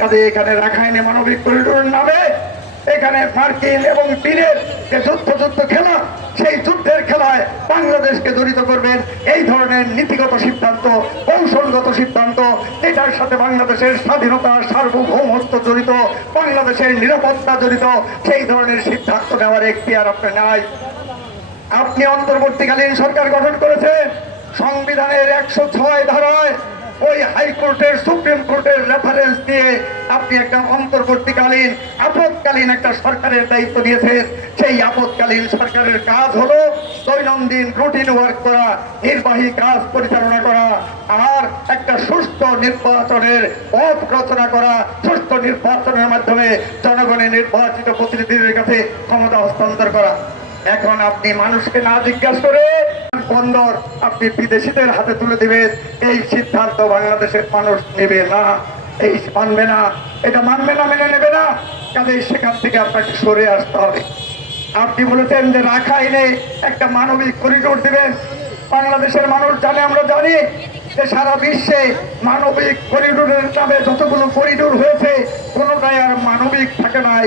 কাজে এখানে রাখাইনে মানবিক করিডোরের নামে। এখানে মার্কিন এবং চীনের যে যুদ্ধ যুদ্ধ খেলা, সেই যুদ্ধের খেলায় বাংলাদেশকে জড়িত করবেন। এই ধরনের নীতিগত সিদ্ধান্ত, কৌশলগত সিদ্ধান্ত, এটার সাথে বাংলাদেশের স্বাধীনতা, সার্বভৌমত্ব জড়িত, বাংলাদেশের নিরাপত্তা জড়িত, সেই ধরনের সিদ্ধান্ত নেওয়ার এখতিয়ার আপনার নাই। আপনি অন্তর্বর্তীকালীন সরকার গঠন করেছেন, সংবিধানের একশো ছয় ধারায় ওই হাইকোর্টের সুপ্রিম কোর্টের রেফারেন্স দিয়ে আপনি একটা অন্তর্বর্তীকালীন, আপদকালীন একটা সরকারের দায়িত্ব দিয়েছেন। সেই আপদকালীন সরকারের কাজ হলো দৈনন্দিন রুটিন ওয়ার্ক করা, নির্বাহী কাজ পরিচালনা করা, আর একটা সুষ্ঠু নির্বাচনের পথ রচনা করা, সুষ্ঠু নির্বাচনের মাধ্যমে জনগণের নির্বাচিত প্রতিনিধিদের কাছে ক্ষমতা হস্তান্তর করা। এখন আপনি মানুষকে না জিজ্ঞাসা করে বন্দর আপনি বিদেশিদের হাতে তুলে দিবেন, এই সিদ্ধান্ত বাংলাদেশের মানুষ নেবে না, এই মানবে না, এটা মানবে না, মেনে নেবে না কাজে সেখান থেকে আপনাকে সরে আসতে হবে। আপনি বলেছেন যে রাখাইনে একটা মানবিক করিডোর দিবেন। বাংলাদেশের মানুষ জানে, আমরা জানি যে সারা বিশ্বে মানবিক করিডোরের নামে যতগুলো করিডোর হয়েছে, কোনোটাই আর মানবিক থাকে নাই।